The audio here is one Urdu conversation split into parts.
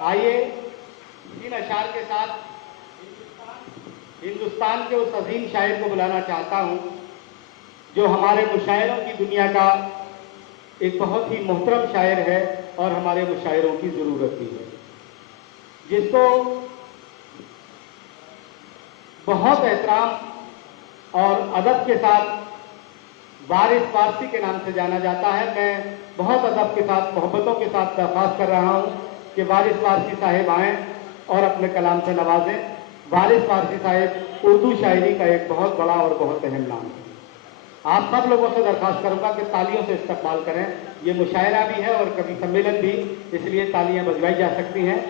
آئیے ان اشعار کے ساتھ ہندوستان کے اس عظیم شاعر کو بلانا چاہتا ہوں جو ہمارے مشاعروں کی دنیا کا ایک بہت ہی محترم شاعر ہے اور ہمارے مشاعروں کی ضرورت بھی ہے، جس کو بہت احترام اور ادب کے ساتھ وارث فارسی کے نام سے جانا جاتا ہے۔ میں بہت ادب کے ساتھ، محبتوں کے ساتھ درخواست کر رہا ہوں کہ وارث فارسی صاحب آئیں اور اپنے کلام سے نوازیں۔ وارث فارسی صاحب اردو شاعری کا ایک بہت بڑا اور بہت اہم نام ہے۔ آپ سب لوگوں سے درخواست کروں گا کہ تالیوں سے استقبال کریں۔ یہ مشاعرہ بھی ہے اور کبھی سمیلن بھی، اس لیے تالیاں بجوائی جا سکتی ہیں۔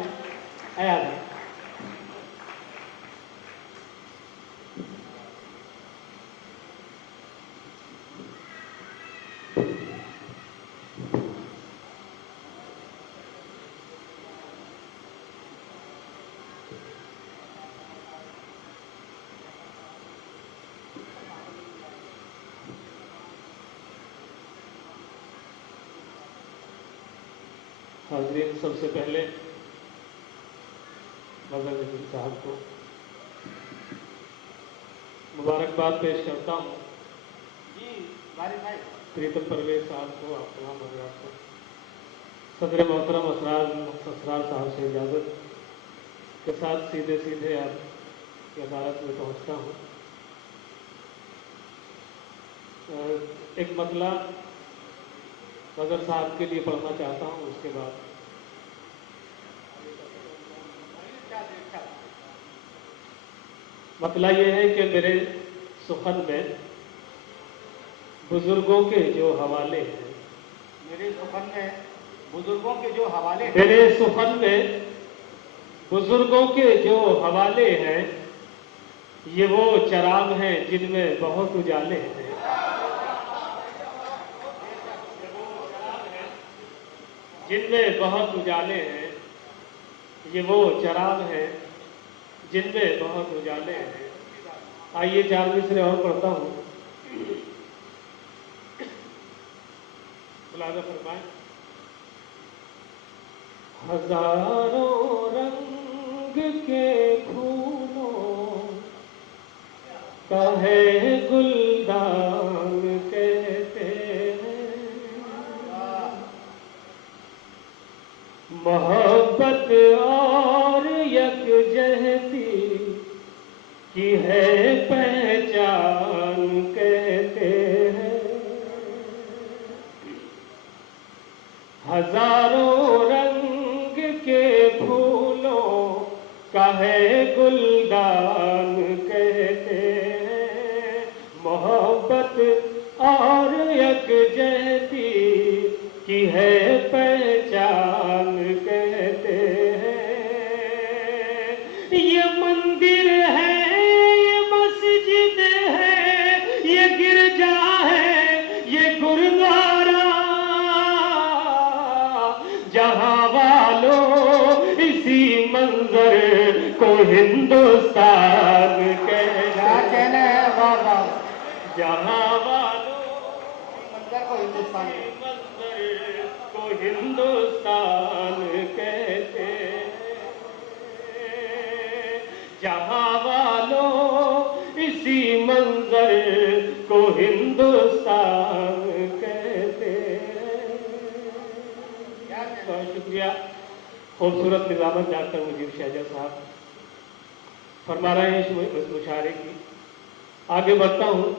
حاضرین، سب سے پہلے مظہر نبی صاحب کو مبارکباد پیش کرتا ہوں۔ پریتم پرویز صاحب کو، آپ تمام حضرات کو، صدر محترم اسرار صاحب سے اجازت کے ساتھ سیدھے آپ کی عدالت میں پہنچتا ہوں۔ ایک مطلع مظہر صاحب کے لیے پڑھنا چاہتا ہوں، اس کے بعد مطلع یہ ہے کہ میرے سخن میں بزرگوں کے جو حوالے ہیں، میرے سخن میں بزرگوں کے جو حوالے ہیں، میرے سخن میں بزرگوں کے جو حوالے ہیں، یہ وہ چراغ ہیں جن میں بہت اجالے ہیں۔ جن میں بہت اجالے ہیں، یہ وہ چراغ ہیں جن میں بہت اجالے ہیں۔ آئیے 4 مصرے اور پڑھتا ہوں، ملاحظہ فرمائیں۔ ہزاروں رنگ کے پھولوں کا ہے گلدان کہتے ہیں، محبت اور یکجہتی کی ہے پہچان کہتے ہیں۔ ہزاروں رنگ کے پھولوں کا ہے گلدان کہتے ہیں، محبت اور یکجہتی کی ہے پہچان کہتے ہیں۔ یہ مندر ہے، یہ مسجد ہے، یہ گرجا ہے، یہ گرودوارا، جہاں والوں اسی منظر کو ہندوستان کہتے ہیں۔ جہاں والوں منظر کو ہندوستان کو ہندوستان کہتے ہیں۔ جہاں والوں اسی منظر کو ہندوستان کہتے ہیں۔ بہت شکریہ۔ خوبصورت نظامت ڈاکٹر مجیب شہجہ صاحب فرما رہے ہیں اس مشاعرے کی۔ آگے بڑھتا ہوں،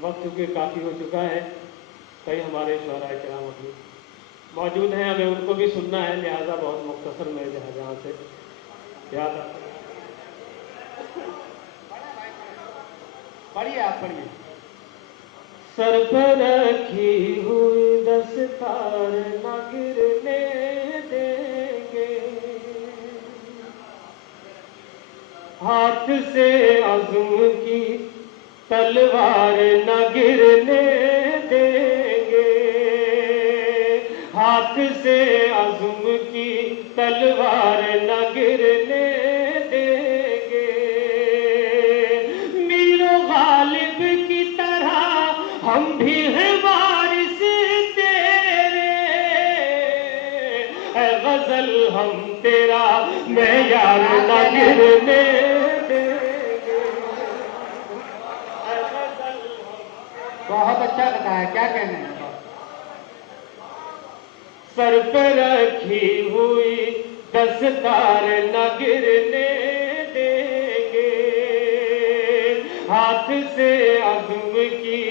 وقت چونکہ کافی ہو چکا ہے، کئی ہمارے شعراء کرام ابھی موجود ہیں، ہمیں ان کو بھی سننا ہے، لہذا بہت مختصر میں جہاں سے یاد آتا ہے۔ پڑھیے، آپ پڑھیے۔ سر پر رکھی ہوئی دستار نہ گرنے دیں گے، ہاتھ سے عزم کی تلوار نہ گرنے دیں گے، ہاتھ سے عزم کی تلوار نہ گرنے دیں گے، میر و غالب کی طرح ہم بھی ہیں وارث تیرے، اے غزل ہم تیرا معیار نہ گرنے دیں گے. بہت اچھا بتایا, کیا کہنے ہیں؟ سر پہ رکھی ہوئی دستار نہ گرنے دیں گے, ہاتھ سے عزم کی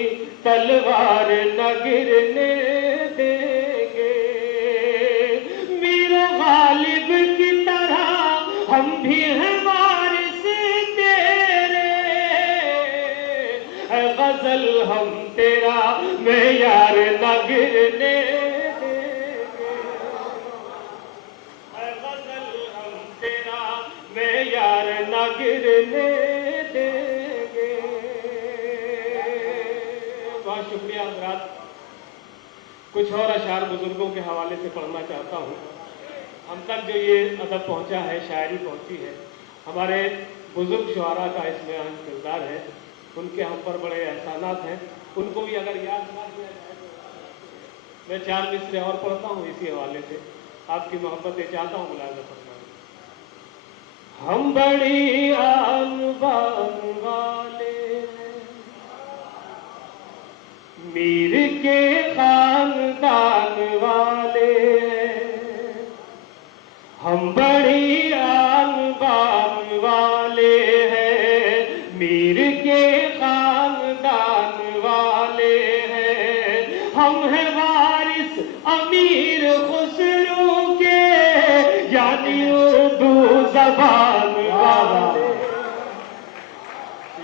تلوار نہ گرنے دیں گے. میر غالب کی طرح ہم بھی ہیں وارث تیرے, اے غزل ہم تیرا معیار نہ گرنے دیں گے. اے غزل ہم تیرا معیار نہ گرنے دیں گے. بہت شکریہ حضرات. کچھ اور اشعار بزرگوں کے حوالے سے پڑھنا چاہتا ہوں. ہم تک جو یہ ادب پہنچا ہے, شاعری پہنچی ہے, ہمارے بزرگ شعراء کا اس میں اہم کردار ہے. ان کے ہم پر بڑے احسانات ہیں, ان کو بھی اگر یاد نہ کیا جائے تو میں 4 مصرے اور پڑھتا ہوں اسی حوالے سے. آپ کی محبتیں چاہتا ہوں ملاحظہ فرمائیں. ہم بڑی آن بان والے ہیں, میر کے خاندان والے ہیں. ہم بڑی آن بان والے ہیں, میر کے خاندان والے ہیں. ہم ہیں وارث امیر خسرو کے, یعنی اردو زبان والے,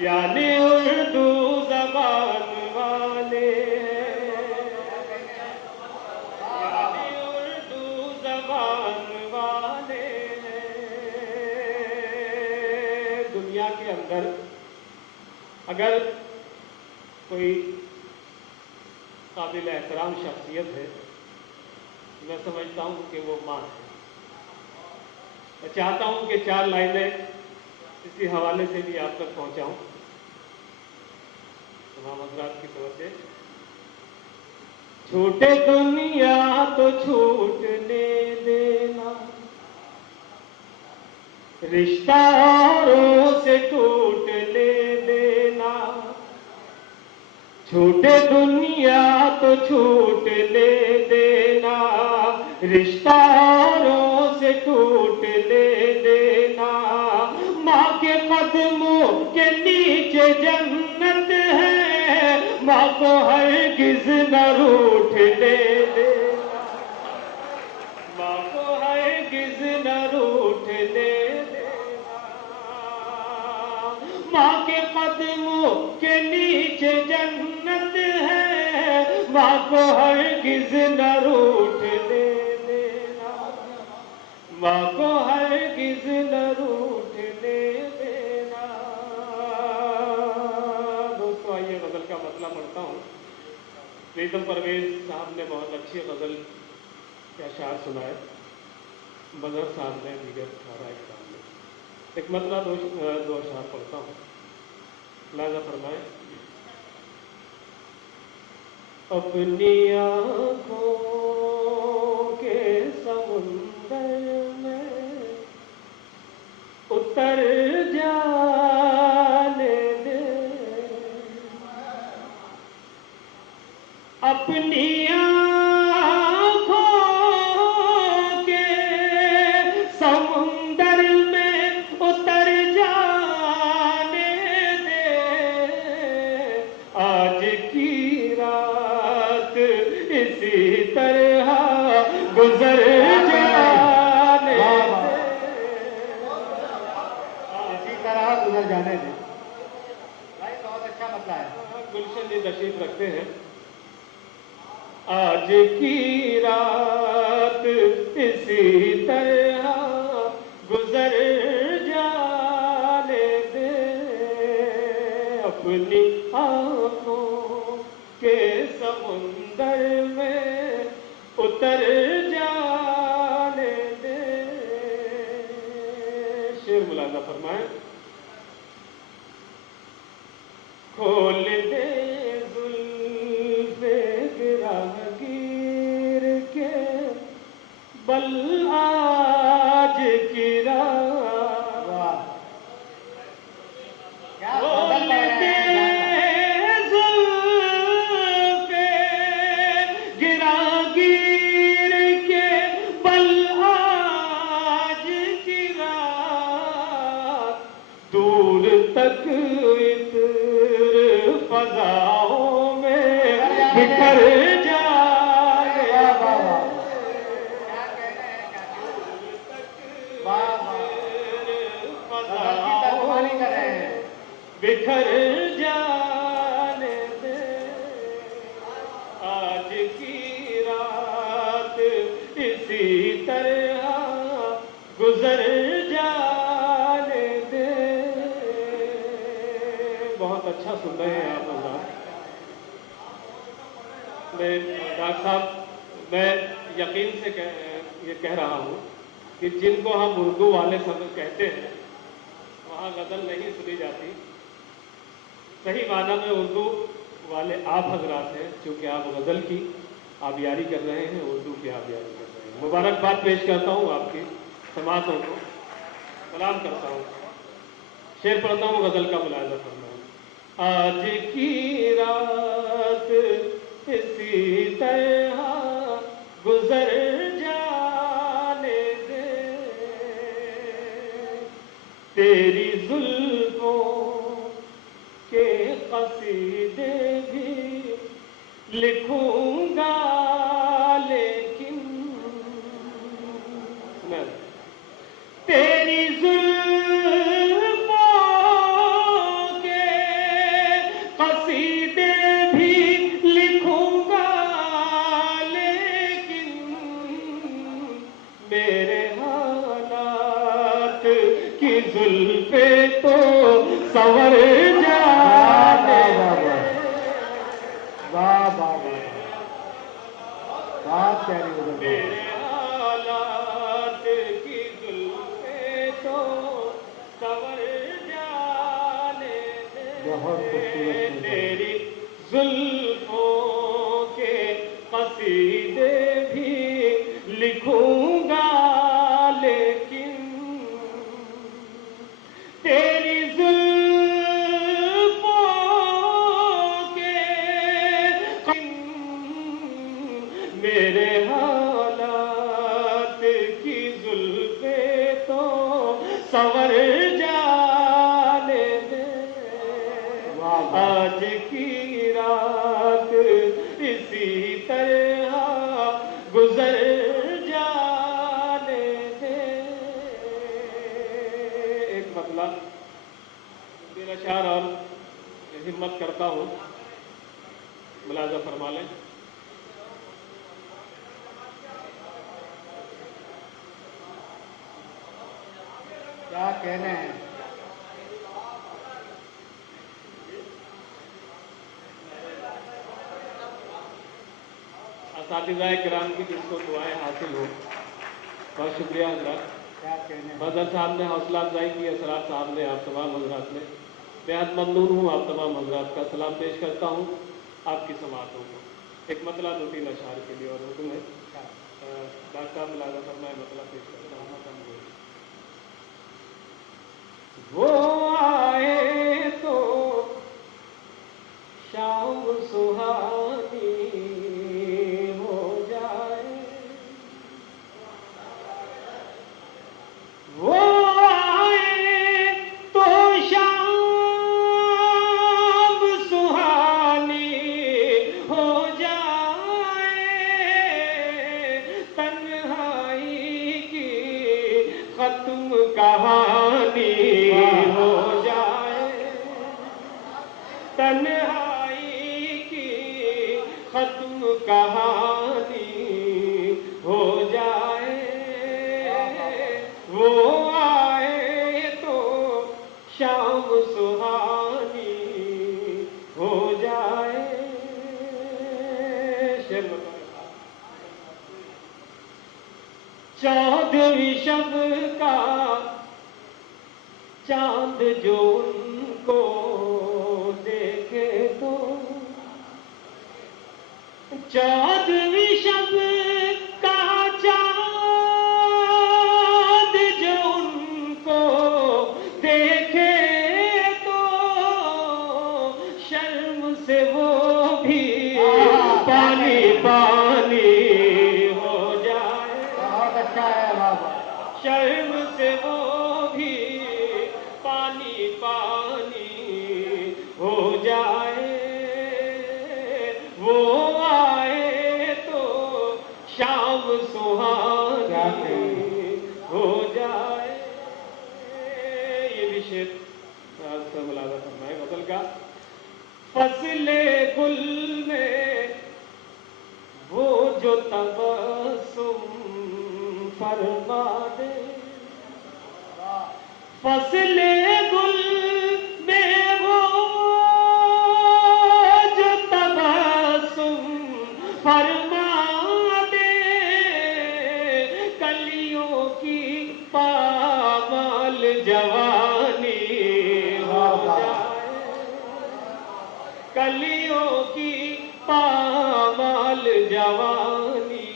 یعنی اردو زبان والے, یعنی اردو زبان والے ہیں. دنیا کے اندر اگر کوئی قابل احترام شخصیت ہے, میں سمجھتا ہوں کہ وہ ماں ہے. میں چاہتا ہوں کہ 4 لائنیں اسی حوالے سے بھی آپ تک پہنچاؤں. تمام حضرات کی توجہ. چھوٹے دنیا تو چھوٹنے دینا, رشتہ اوروں سے ٹوٹنے دینا. چھوٹے دنیا تو چھوٹنے دینا, رشتہ اوروں سے ٹوٹنے دینا. ماں کے قدموں کے نیچے جنت ہے, ماں کو ہرگز نہ روٹھنے دینا, ماں کو ہرگز نہ روٹھنے دینا. ماں کے قدموں کے نیچے جنت ہے, ماں کو ہرگز نہ روٹھنے دینا, ماں کو ہرگز نہ روٹھنے دینا. دوستو آئیے غزل کا مسئلہ پڑھتا ہوں. پریتم پرویز صاحب نے بہت اچھی غزل کے اشعار سنائے, مظہر صاحب نے دیگر شعراء کرام نے. ایک مطلب 2 اشعار پڑھتا ہوں, ملاحظہ فرمائیں. اپنی آنکھوں کے سمندر میں اتر جانے دے, اپنی آنکھوں کے سمندر میں اتر جانے دے. آج کی رات اسی طرح گزر جانے دے, اسی طرح گزر جانے دیں. بھائی بہت اچھا مسئلہ ہے. گلشن جی تشریف رکھتے ہیں. آج کی رات اسی طرح گزر جانے دے, اپنی آنکھوں کے سمندر میں اتر جانے دے. شعر ملاحظہ فرمائیں. کھول دے زلف گراہ گیر کے بل فضاؤں میں بکھر جانے بکھر جانے دے آج کی رات اسی طرح گزر جانے دے. بہت اچھا سن رہے ہیں آپ حضرات. میں ڈاکٹر صاحب میں یقین سے یہ کہہ رہا ہوں کہ جن کو ہم اردو والے سب کہتے ہیں وہاں غزل نہیں سنی جاتی. صحیح معنی میں اردو والے آپ حضرات ہیں، چونکہ آپ غزل کی آبیاری کر رہے ہیں، اردو کی آبیاری کر رہے ہیں. مبارکباد پیش کرتا ہوں آپ کی سماعتوں کو، سلام کرتا ہوں. شعر پڑھتا ہوں، غزل کا ملاحظہ کرنا ہوں. آج کی رات اسی طرح گزر جانے دے تیری زلفوں کے قصیدے بھی لکھوں گا لیکن تیری زلفوں کے قصیدے بھی لکھوں گا لیکن میرے حالات کی زلفیں تو سنور جانے دے. میرے حالات کی زلفیں تو سنور جانے دے. تیری زلفوں کے قصیدے بھی لکھوں گا لیکن تیری زلفوں کے میرے حالات کی زلفیں تو سنور جانے دے. آج کی رات اسی طرح گزر جانے دے. ایک مطلب میرا اشعار اور ہمت کرتا ہوں، ملاحظہ فرما لیں. کیا کہنے ہیں. اساتذہ کرام کی جن کو دعائیں حاصل ہو، بہت شکریہ حضرات. کیا کہنے ہیں. بدر صاحب نے حوصلہ افزائی کی، اسرار صاحب نے، آپ تمام حضرات نے. بےحد ممنون ہوں آپ تمام حضرات کا. سلام پیش کرتا ہوں آپ کی سماعتوں کو. ایک مطلب 2-3 اشعار کے لیے اور حکم ہے ڈاکٹر صاحب ملاحظہ فرمائے. مطلب پیش کرتا ہوں. وہ آئے تو شام سہانی ہو جائے، وہ آئے تو شام سہانی ہو جائے، تنہائی کی ختم کہانی ہو جائے، تنہائی کی ختم کہانی ہو جائے. وہ آئے تو شام سہانی ہو جائے. چودھویں شب کا چاند جو ان کو دیکھے تو، چودھویں شب کا چاند جو ان کو دیکھے تو شرم سے وہ بھی پانی پانی ہو جائے. بہت اچھا ہے بابا. شرم سے وہ بھی پانی پانی ہو جائے. فصل گل میں وہ جو تبسم فرما دے، کلیوں کی پامال جوانی ہو جائے، کلیوں کی پامال جوانی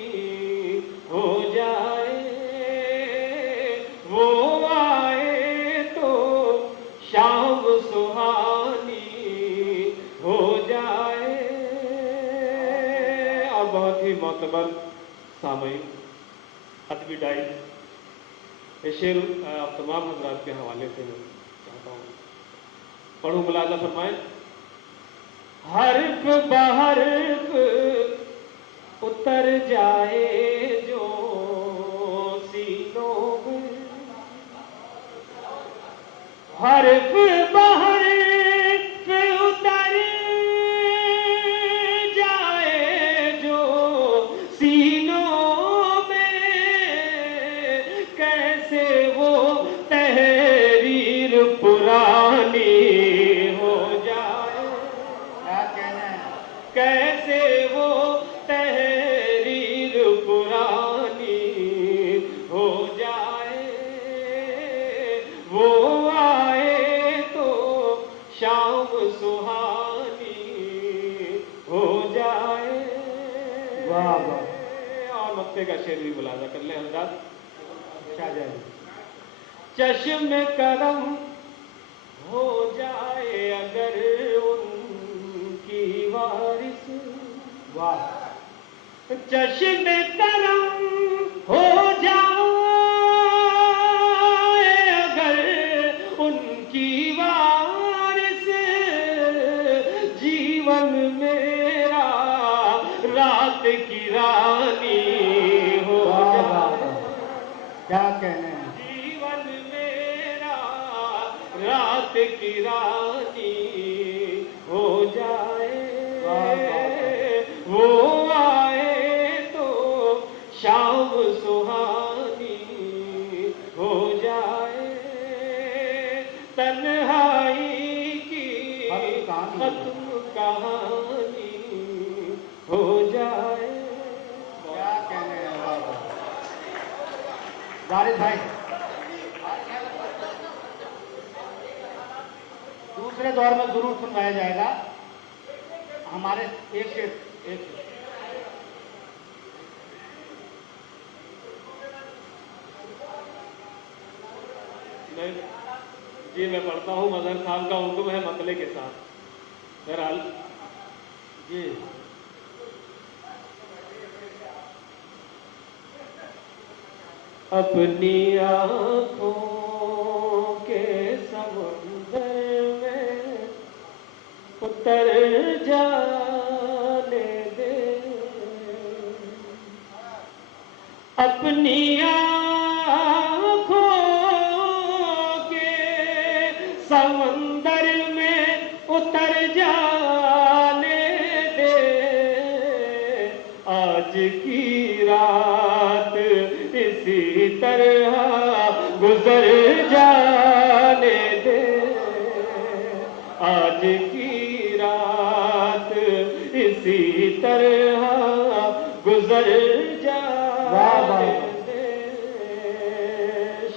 ہو جائے، وہ آئے تو شام سہانی ہو جائے۔ اور بہت ہی معتبر سامعین، ادبی ڈائٹ، یہ شعر آپ تمام حضرات کے حوالے سے میں چاہتا ہوں پڑھوں، ملاحظہ فرمائیں۔ حرف بحرف اتر جائے جو سینوں میں، حرف بحرف اتر جائے جو سینوں میں، کیسے وہ تحریر پرانی ہو جائے، کیا کہنا ہے؟ کیسے وہ تحریر پرانی ہو جائے، وہ آئے تو شام سہانی ہو جائے۔ واہ واہ، اور مقطع کا شعر بھی ملاحظہ کر لیں حضرات۔ شاہ جان، چشم کرم ہو جائے اگر ان کی وارث، واہ، چشم کرم ہو جائے اگر ان کی وارث، جیون میرا رات کی رانی ہو واہ واہ جائے، واہ، کیا کہنا ہے؟ جیون میرا رات کی رانی ہو جائے، وہ آئے تو شام سہانی ہو جائے، تنہائی کی ختم کہانی ہو جائے۔ کیا کہنے ہیں؟ واہ واہ، وارث بھائی، دوسرے دور میں ضرور سنوایا جائے گا ہمارے ایک شعر، ایک شعر۔ جی میں پڑھتا ہوں، مظہر صاحب کا حکم ہے مطلع کے ساتھ۔ بہرحال جی، اپنی آنکھوں کے سمندر میں اتر جانے دے، اپنی آنکھوں کے سمندر میں اتر جانے دے، آج کی رات اسی طرح گزر جانے دے، آج کی رات اسی طرح گزر جانے دے۔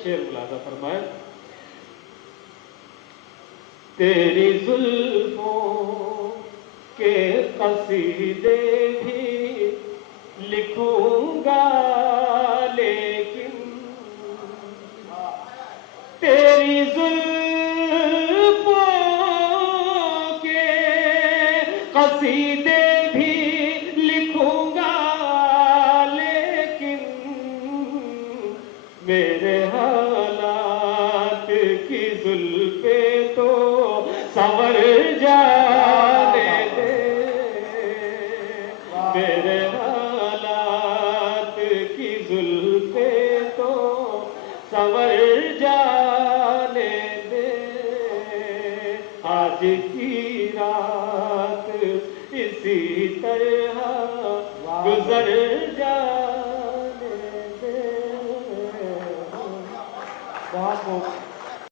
شعر ملاحظہ فرمائے۔ تیری زلفوں کے قصیدے بھی لکھوں گا لیکن، تیری زلفوں کے قصیدے بھی لکھوں گا لیکن، میرے حالات کی زلفیں تو سنور جانے دے، میرے حالات کی زلفیں تو سنور جانے دے، آج کی رات اسی طرح گزر جانے دے۔ بہت بہت